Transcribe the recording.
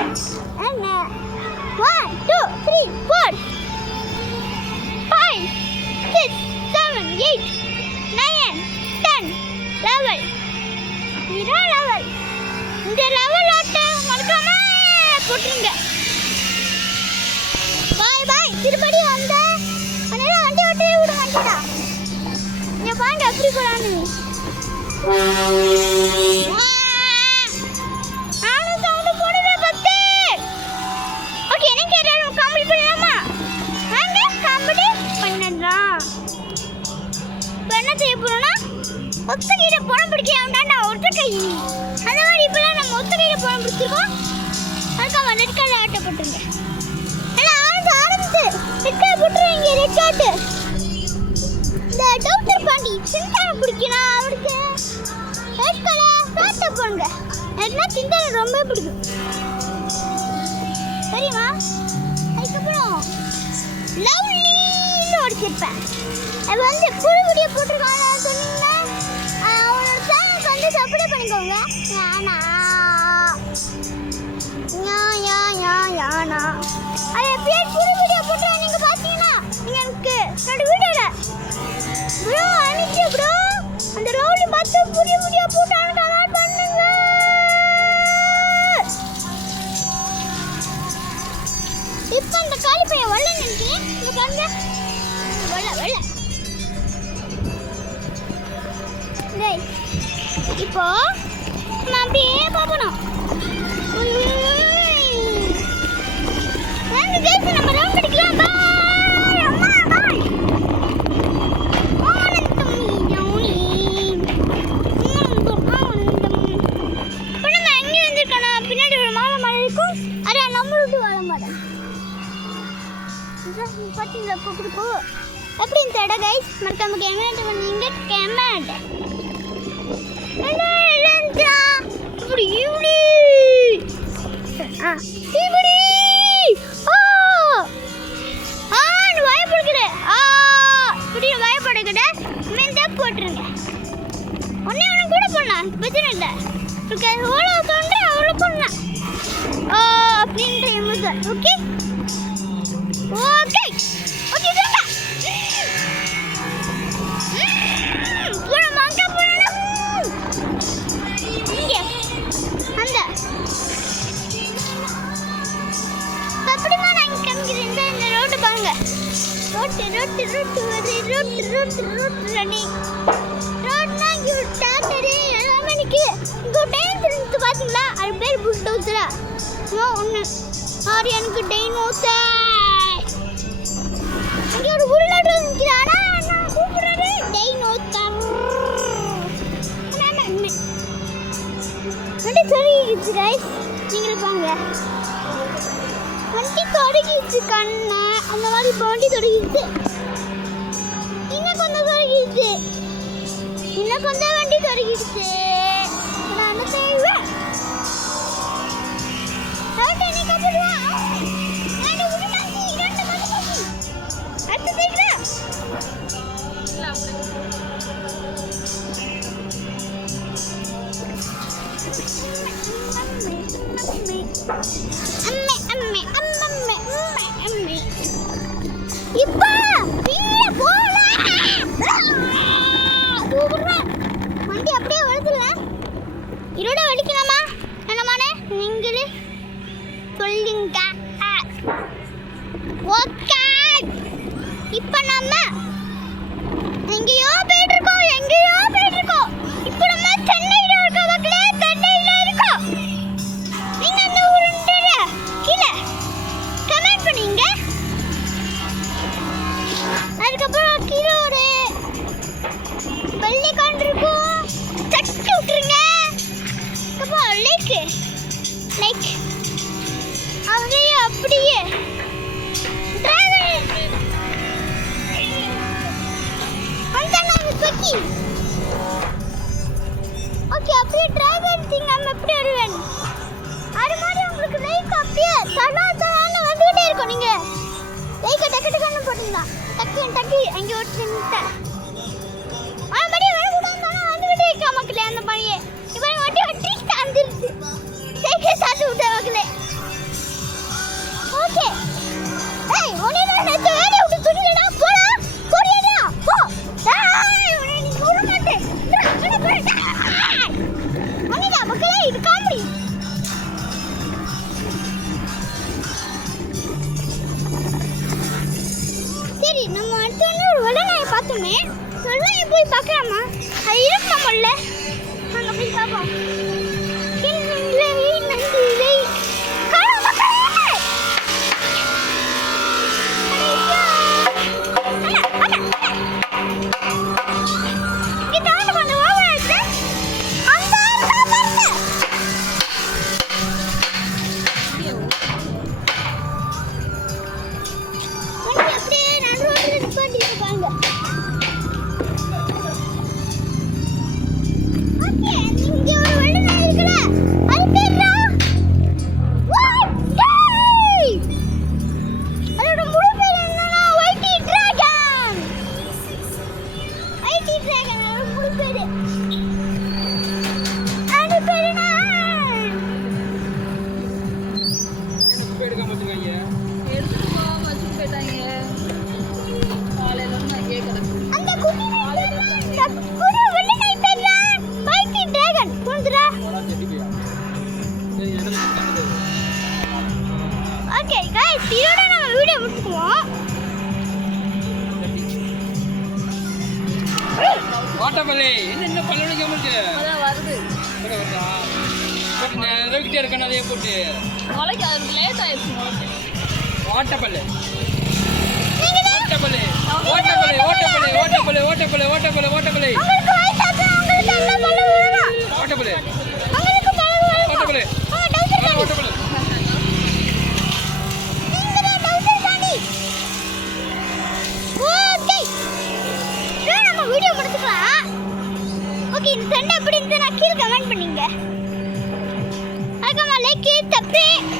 And 1, 2, 3, 4, 5, 6, 7, 8, 9, 10, 11. இதான் level. இந்த level ஓட்ட மறக்காம போட்டுருங்க. பாய் பாய். திருப்படி வந்த அதெல்லாம் வண்டி ஓட்டவே விட மாட்டேடா. இங்க பாருங்க எப்படி போறான்னு. நானும் சவுண்ட் போடுவேன் பத்து. ஓகே எனக்கு எல்லாரும் கம்ப்ளீட் பண்ணலாமா? வாங்க கம்ப்ளீட் பண்ணலாம். இப்போ என்ன செய்ய போறோம்னா ஒத்த கையில பணம் பிடிக்காமடா ஒத்த கை. அந்த மாதிரி இப்பெல்லாம் நம்ம ஒத்த கையில பணம் பிடிச்சிருக்கோம். அதுக்காக ரெட் கார்டு ஆட்டப்பட்டுருங்க. எல்லாம் ஆரம்பிச்சு ரெட் கார்டு போட்டுருவீங்க. ரெட் கார்டு இந்த டாக்டர் பாண்டி சிந்தானை பிடிக்கணும். அவருக்கு ரெட் கலர் காட்ட போங்க. எனக்கு சிந்தானை ரொம்ப பிடிக்கும் தெரியுமா? அதுக்கப்புறம் லவ்லின்னு ஒடிச்சிருப்பேன். அது வந்து புது வீடியோ போட்டிருக்காங்க சொன்னீங்கன்னா அவனோட சேனலுக்கு வந்து சப்ஸ்கிரைப் பண்ணிக்கோங்க. யானா அது எப்படியும் புது வீடியோ போட்டுருவேன். நீங்கள் பார்த்தீங்கன்னா நீங்கள் எனக்கு என்னோட வீடியோவில் ப்ரோ அனுப்பிச்சு ப்ரோ அந்த ரோலி பார்த்து புதிய வீடியோ போட்டு கமெண்ட் பண்ணுங்க. இப்போ இந்த காலி பையன் வெள்ள நினைக்கிறேன். இங்கே பாருங்க வெள்ள இப்போ நம்ம அப்படியே பார்க்கணும். நம்ம ரவுண்ட் அடிக்கலாம். பாய் அம்மா பாய். பின்னாடி ஒரு மாலை மரம் இருக்கும். அதை நம்ம விட்டு வாழ மாட்டேன். பார்த்தீங்களா கூப்பிடுப்போ எப்படி இந்த இடம் கைஸ் மறக்காம கமெண்ட் பண்ணுங்க. கமெண்ட் இப்படி இப்படி இப்படி பயப்படுகிற இப்படி பயப்படுகிற மெந்த போட்டுருங்க. ஒன்னே ஒன்று கூட பண்ணலாம் பிரச்சனை இல்லை. எவ்வளோ தோன்ற அவ்வளோ பண்ணலாம் அப்படின்ற எமோஷன். ஓகே ஓகே ஓகே சொல்லுங்க. ரோட் ரெடி ரோட்னா இங்கே டாக்டரு எல்லாமே நிற்குது. இங்கே டைம் இருந்து பார்த்தீங்களா? அது பேர் புல்டோசரா ஒன்று சாரி எனக்கு டைனோசர். இங்கே ஒரு உருளாட்டு நிற்கிறானா நான் கூப்பிடுறது டைனோசர். வண்டி தொடங்கிடுச்சு கைஸ். நீங்கள் பாங்க வண்டி தொடங்கிடுச்சு கண்ணு அந்த மாதிரி இப்போ வண்டி தொடங்கிடுச்சு. இன்னும் கொஞ்சம் வண்டி தொடங்கிடுச்சு. நான் என்ன செய்வேன்? இப்போ வண்டி அப்படியே வளர்த்துல இதோட வலிக்கலாமா என்னமானே நீங்களே சொல்லுங்க. ஓகே இப்போ நம்ம எங்கேயோ போயிட்டு இருக்கோம். இப்போ நம்ம சென்னையில் இருக்க மக்களே. சென்னையில் இருக்கோம். நீங்கள் அந்த ஊருன்ற கீழே கமெண்ட் பண்ணுவீங்க. அதுக்கப்புறம் கீழே ஒரு பள்ளிக்கான் இருக்கும். தட்டு விட்டுருங்க. அப்புறம் லைக் அப்படியே ஓகே அப்படியே டிராகன் திங் நம்ம எப்படி வருவேன் அது மாதிரி உங்களுக்கு லைக் அப்படியே தடான்னு வந்துகிட்டே இருக்கும். நீங்க லைக் டக்கு டக்குன்னு போட்டீங்களா டக்கு அங்கே ஓட்டுட்டேன். மறுபடியும் வரக்கூடாது வந்துகிட்டே இருக்கா மக்களே. அந்த பையே இப்போ வண்டி வட்டி சாந்துருச்சு. சைக்கிள் சாந்து விட்ட மக்களே. ஓகே गाइस இதோட நம்ம வீடியோ முடிச்சுக்குவோம். வாட்டப்பலே என்ன பல்லோட கேமருக்கு அதான் வருது. வருதா போட்டு ரவிக்கிட்டே இருக்கணும் அதே போட்டு நாளைக்கு அது லேட் ஆயிடுச்சு. வாட்டப்பலே வாட்டப்பலே வாட்டப்பலே வாட்டப்பலே வாட்டப்பலே வாட்டப்பலே வாட்டப்பலே வாட்டப்பலே உங்களுக்கு வயசு ஆச்சு உங்களுக்கு என்ன பண்ண வேணும் வாட்டப்பலே உங்களுக்கு பழகு வேணும் வாட்டப்பலே வாட்டப்பலே நீங்க டவுசர் தாண்டி ஓகே இதோட நம்ம வீடியோ முடிச்சுக்கலாம். ஓகே இந்த சண்டை எப்படி இருந்துச்சு நான் கீழே கமெண்ட் பண்ணுங்க. அதுக்கு லைக் சப்ஸ்கிரைப்